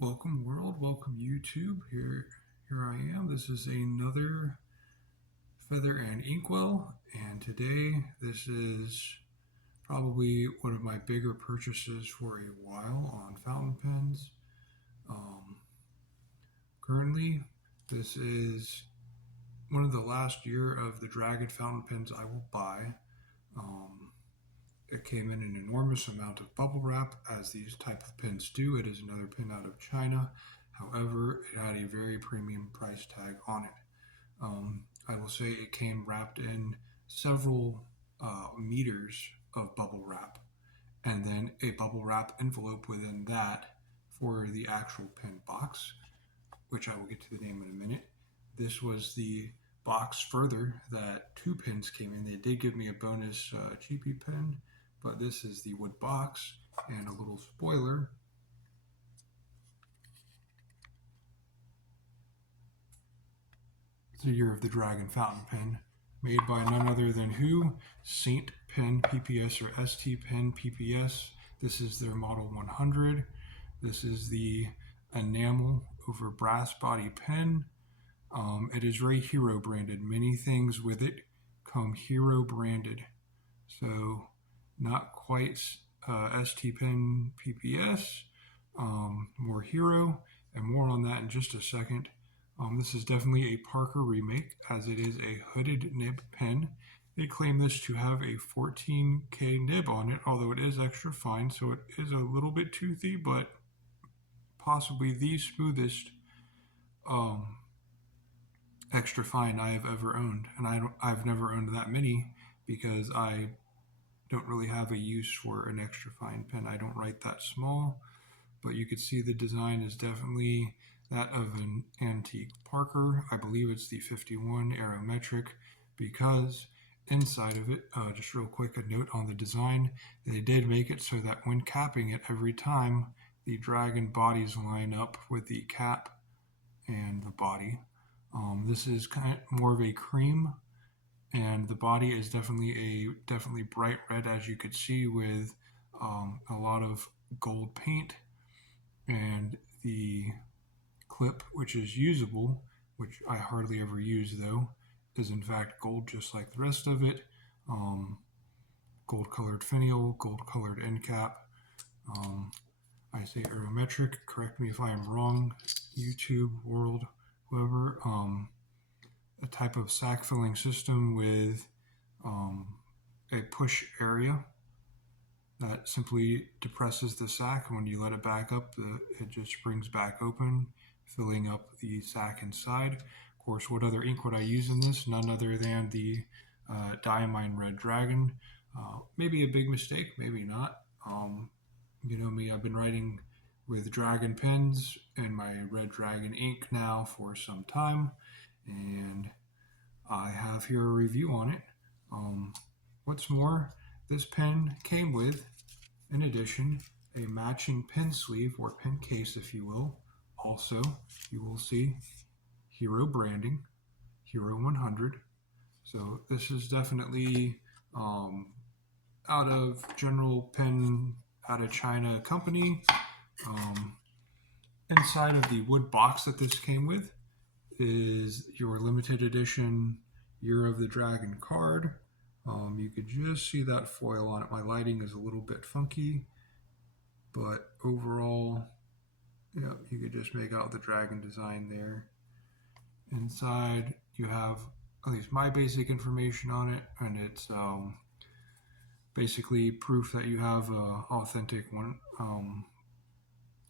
Welcome world, welcome YouTube. Here I am. This is another Feather and Inkwell, and today this is probably one of my bigger purchases for a while on fountain pens. Um, Currently, this is one of the last year of the Dragon fountain pens I will buy. Um, it came in an enormous amount of bubble wrap, as these type of pens do. It is another pen out of China. However, it had a very premium price tag on it. I will say it came wrapped in several meters of bubble wrap, and then a bubble wrap envelope within that for the actual pen box, which I will get to the name in a minute. This was the box further that two pens came in. They did give me a bonus cheapy pen, but this is the wood box, and a little spoiler. It's the Year of the Dragon fountain pen, made by none other than who? Saint Pen PPS or ST Pen PPS. This is their Model 100. This is the enamel over brass body pen. It is very Hero branded. Many things with it come Hero branded. So not quite ST Pen PPS, more Hero, and more on that in just a second. This is definitely a Parker remake, as it is a hooded nib pen. They claim this to have a 14K nib on it, although it is extra fine, so it is a little bit toothy, but possibly the smoothest extra fine I have ever owned. And I've never owned that many because I don't really have a use for an extra fine pen. I don't write that small, but you could see the design is definitely that of an antique Parker. I believe it's the 51 Aerometric, because inside of it, just real quick, a note on the design, they did make it so that when capping it every time, the Dragon bodies line up with the cap and the body. This is kind of more of a cream, and the body is definitely bright red, as you could see, with a lot of gold paint, and the clip, which is usable, which I hardly ever use though, is in fact gold, just like the rest of it. Gold colored finial, gold colored end cap. I say aerometric, correct me if I am wrong, YouTube, world, whoever. A type of sack filling system with a push area that simply depresses the sack, and when you let it back up, it just springs back open, filling up the sack inside. Of course, what other ink would I use in this? None other than the Diamine Red Dragon. Maybe a big mistake, maybe not. You know me, I've been writing with Dragon pens and my Red Dragon ink now for some time, and I have here a review on it. What's more, this pen came with, in addition, a matching pen sleeve, or pen case if you will. Also, you will see Hero branding, Hero 100. So this is definitely out of general pen, out of China company. Inside of the wood box that this came with is your limited edition Year of the Dragon card. You could just see that foil on it. My lighting is a little bit funky, but overall, yeah, you could just make out the dragon design there. Inside, you have at least my basic information on it, and it's basically proof that you have an authentic one,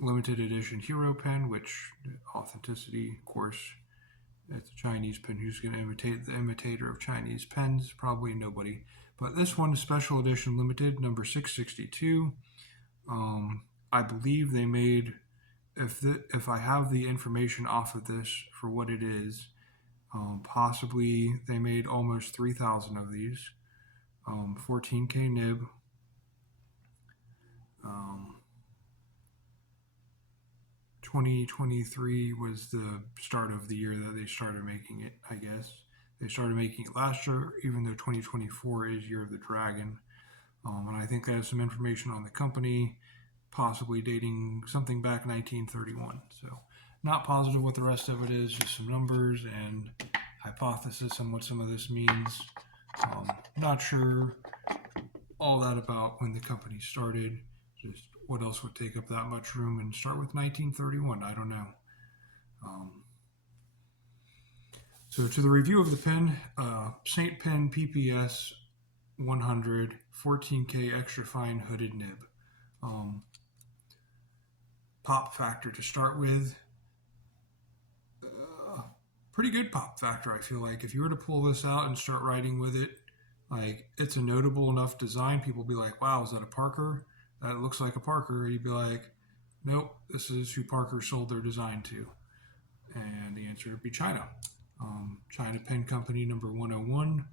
limited edition Hero pen, which authenticity, of course, it's a Chinese pen. Who's going to imitate the imitator of Chinese pens? Probably nobody. But this one is special edition limited, number 662. I believe they made, if I have the information off of this for what it is, possibly they made almost 3,000 of these. 14K nib. 2023 was the start of the year that they started making it, I guess. They started making it last year, even though 2024 is Year of the Dragon. And I think they have some information on the company, possibly dating something back 1931. So not positive what the rest of it is, just some numbers and hypothesis on what some of this means. Not sure all that about when the company started, just what else would take up that much room and start with 1931. I don't know. So to the review of the pen, St. Pen PPS 100 14K extra fine hooded nib. Pop factor to start with. Pretty good pop factor, I feel like. If you were to pull this out and start writing with it, like, it's a notable enough design. People will be like, wow, is that a Parker? That looks like a Parker. And you'd be like, nope, this is who Parker sold their design to. And the answer would be China. China Pen Company number 101.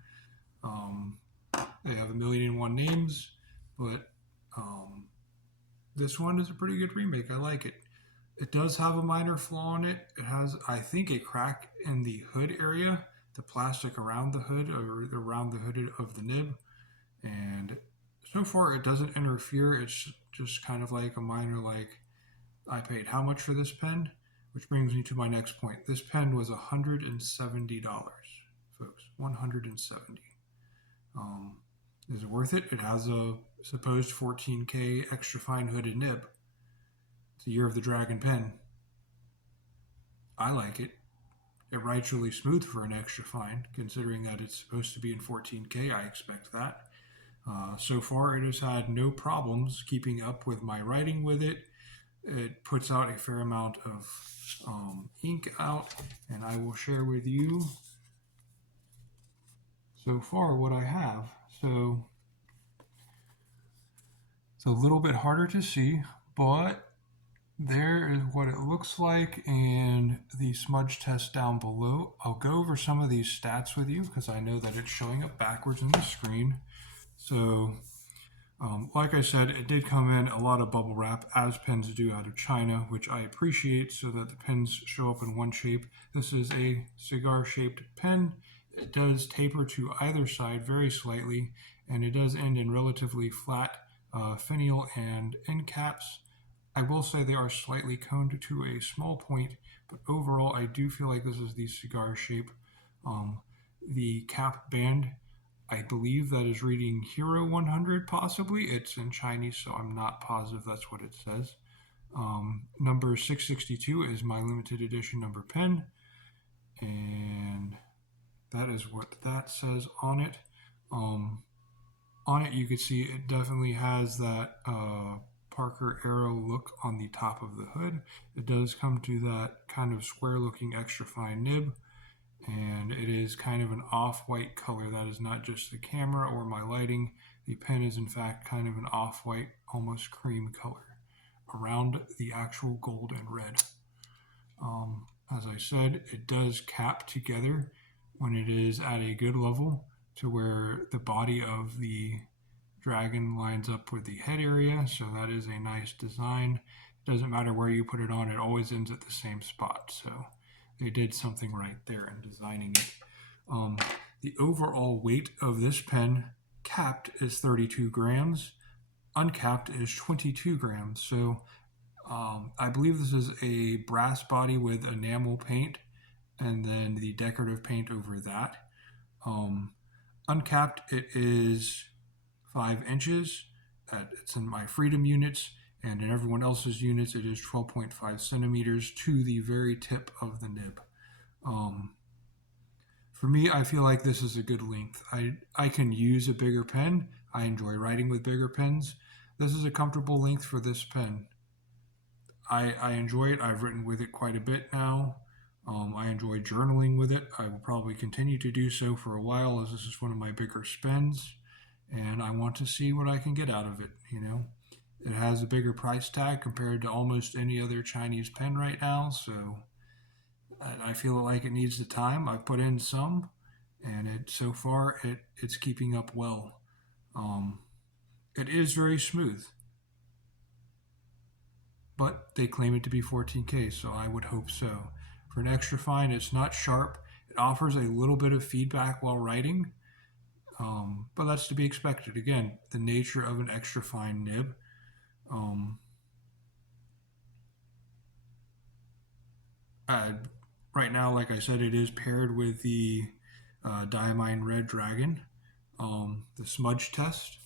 They have 1,000,001 names, but this one is a pretty good remake. I like it. It does have a minor flaw in it. It has, I think, a crack in the hood area, the plastic around the hood or around the hood of the nib. And so far it doesn't interfere. It's just kind of like a minor, like, I paid how much for this pen? Which brings me to my next point. This pen was $170, folks. $170. Is it worth it? It has a supposed 14K extra fine hooded nib. It's a Year of the Dragon pen. I like it. It writes really smooth for an extra fine, considering that it's supposed to be in 14K. I expect that. So far, it has had no problems keeping up with my writing with it. It puts out a fair amount of ink out, and I will share with you so far what I have. So it's a little bit harder to see, but there is what it looks like and the smudge test down below. I'll go over some of these stats with you because I know that it's showing up backwards on the screen. So like I said, it did come in a lot of bubble wrap, as pens do out of China, which I appreciate so that the pens show up in one shape. This is a cigar-shaped pen. It does taper to either side very slightly, and it does end in relatively flat finial and end caps. I will say they are slightly coned to a small point, but overall I do feel like this is the cigar shape. The cap band, I believe that is reading Hero 100 possibly. It's in Chinese, so I'm not positive that's what it says. Number 662 is my limited edition number pen, and that is what that says on it. On it you can see it definitely has that Parker Arrow look on the top of the hood. It does come to that kind of square looking extra fine nib, and it is kind of an off-white color. That is not just the camera or my lighting. The pen is in fact kind of an off-white, almost cream color around the actual gold and red. As I said, it does cap together when it is at a good level to where the body of the dragon lines up with the head area, so that is a nice design. It doesn't matter where you put it on, it always ends at the same spot, so they did something right there in designing it. The overall weight of this pen, capped, is 32 grams, uncapped is 22 grams, so I believe this is a brass body with enamel paint and then the decorative paint over that. Uncapped, it is 5 inches. It's in my Freedom units, and in everyone else's units it is 12.5 centimeters to the very tip of the nib. For me, I feel like this is a good length. I can use a bigger pen. I enjoy writing with bigger pens. This is a comfortable length for this pen. I enjoy it. I've written with it quite a bit now. I enjoy journaling with it. I will probably continue to do so for a while, as this is one of my bigger spends, and I want to see what I can get out of it, you know. It has a bigger price tag compared to almost any other Chinese pen right now, so I feel like it needs the time. I've put in some, and so far it's keeping up well. It is very smooth, but they claim it to be 14K, so I would hope so. For an extra fine, it's not sharp. It offers a little bit of feedback while writing, but that's to be expected. Again, the nature of an extra fine nib. right now, like I said, it is paired with the Diamine Red Dragon. The smudge test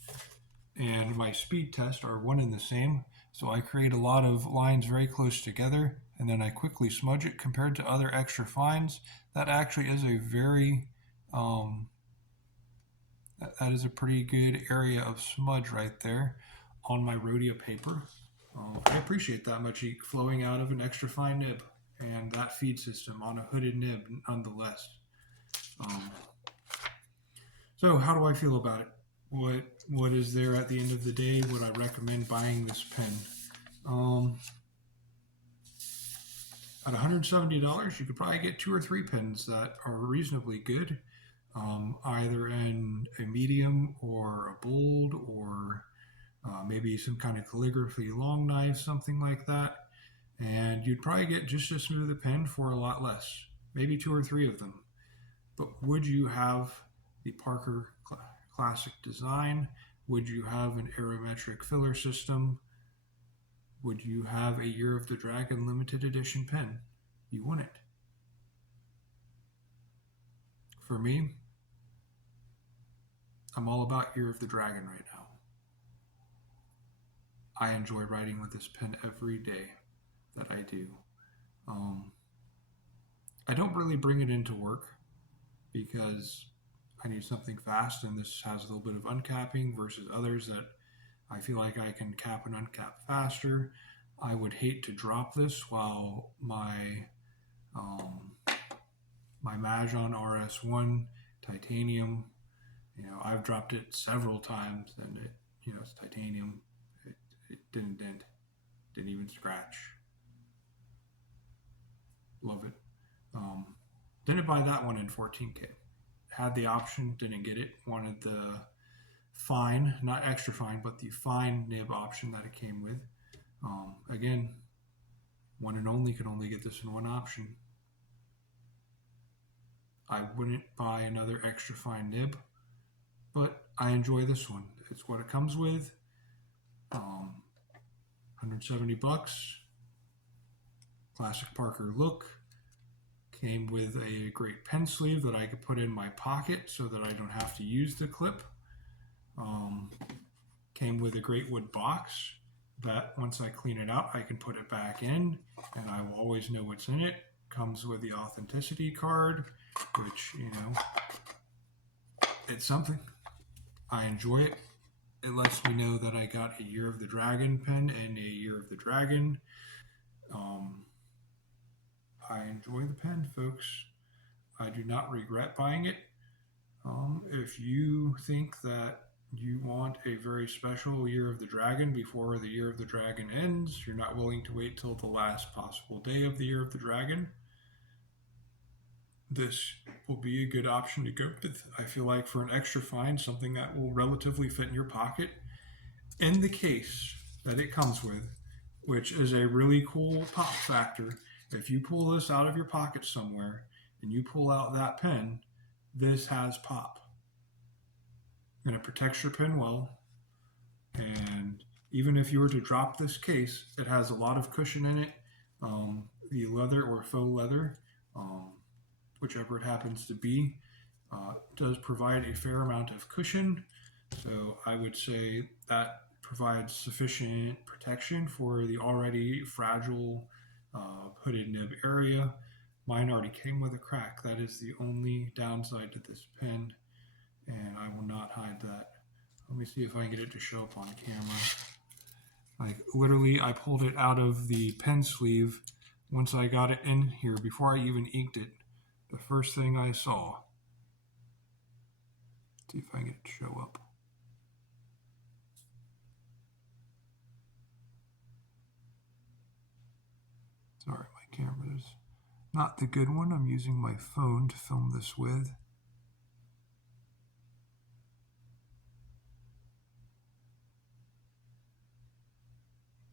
and my speed test are one and the same. So I create a lot of lines very close together and then I quickly smudge it. Compared to other extra fines, that actually is a very um, that is a pretty good area of smudge right there on my Rhodia paper. I appreciate that much ink flowing out of an extra fine nib and that feed system on a hooded nib nonetheless. Um, so how do I feel about it? What is there at the end of the day? Would I recommend buying this pen? At $170, you could probably get 2 or 3 pens that are reasonably good, either in a medium or a bold or maybe some kind of calligraphy long knife, something like that. And you'd probably get just as smooth a pen for a lot less, maybe 2 or 3 of them. But would you have the Parker Classic design? Would you have an aerometric filler system? Would you have a Year of the Dragon limited edition pen? You wouldn't. For me, I'm all about Year of the Dragon right now. I enjoy writing with this pen every day that I do. I don't really bring it into work because I need something fast, and this has a little bit of uncapping versus others that I feel like I can cap and uncap faster. I would hate to drop this while my Majon RS1 titanium, I've dropped it several times, and it's titanium. It didn't dent, didn't even scratch. Love it. Didn't buy that one in 14K. Had the option, didn't get it. Wanted the fine, not extra fine, but the fine nib option that it came with. Again, one and only, could only get this in one option. I wouldn't buy another extra fine nib, but I enjoy this one. It's what it comes with. $170. Classic Parker look. Came with a great pen sleeve that I could put in my pocket so that I don't have to use the clip. Came with a great wood box that once I clean it out, I can put it back in and I will always know what's in it. Comes with the authenticity card, which, it's something. I enjoy it. It lets me know that I got a Year of the Dragon pen and a Year of the Dragon. I enjoy the pen, folks. I do not regret buying it. If you think that you want a very special Year of the Dragon before the Year of the Dragon ends, you're not willing to wait till the last possible day of the Year of the Dragon, this will be a good option to go with. I feel like for an extra fine, something that will relatively fit in your pocket in the case that it comes with, which is a really cool pop factor. If you pull this out of your pocket somewhere and you pull out that pen, this has pop. And it protects your pen well. And even if you were to drop this case, it has a lot of cushion in it. The leather or faux leather, whichever it happens to be, does provide a fair amount of cushion. So I would say that provides sufficient protection for the already fragile hooded nib area. Mine already came with a crack. That is the only downside to this pen, and I will not hide that. Let me see if I can get it to show up on camera. Like, literally, I pulled it out of the pen sleeve once I got it in here, before I even inked it. The first thing I saw. Let's see if I can get it to show up. Sorry, my camera is not the good one. I'm using my phone to film this with.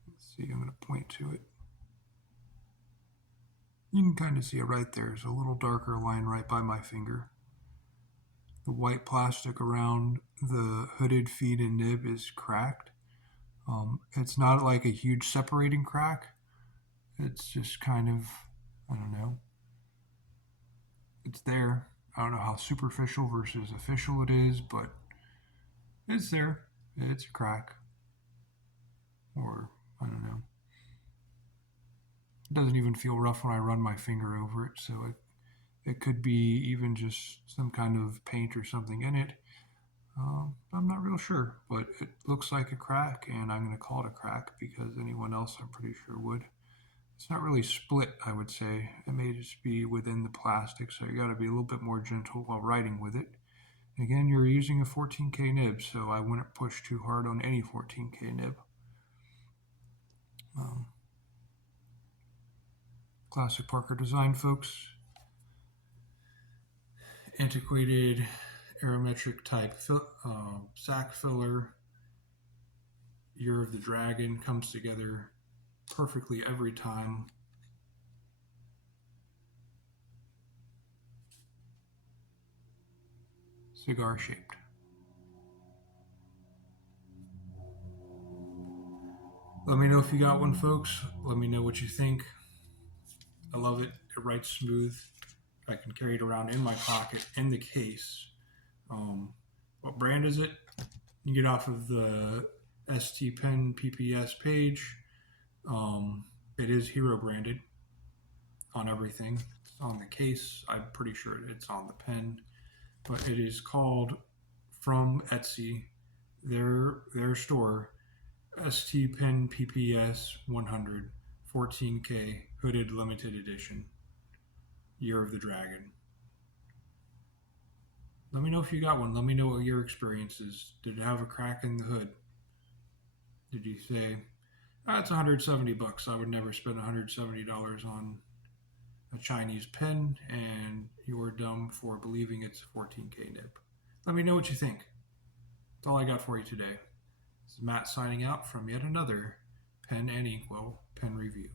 Let's see, I'm going to point to it. You can kind of see it right there. There's a little darker line right by my finger. The white plastic around the hooded feed and nib is cracked. It's not like a huge separating crack. It's just kind of I don't know. It's there. I don't know how superficial versus official it is, but it's there. It's a crack. Or, I don't know. It doesn't even feel rough when I run my finger over it, so it could be even just some kind of paint or something in it. I'm not real sure, but it looks like a crack, and I'm going to call it a crack because anyone else I'm pretty sure would. It's not really split, I would say. It may just be within the plastic, so you got to be a little bit more gentle while writing with it. Again, you're using a 14K nib, so I wouldn't push too hard on any 14K nib. Classic Parker design, folks. Antiquated aerometric type sack filler. Year of the Dragon comes together perfectly every time. Cigar shaped. Let me know if you got one, folks. Let me know what you think. I love it. It writes smooth. I can carry it around in my pocket in the case. What brand is it? You get off of the ST Pen PPS page. It is Hero branded on everything. It's on the case. I'm pretty sure it's on the pen, but it is called from Etsy, their store, ST Pen PPS 100 14K hooded limited edition. Year of the Dragon. Let me know if you got one. Let me know what your experience is. Did it have a crack in the hood? Did you say, it's $170. I would never spend $170 on a Chinese pen, and you're dumb for believing it's a 14K nib. Let me know what you think. That's all I got for you today. This is Matt signing out from yet another Pen and Inkwell pen review.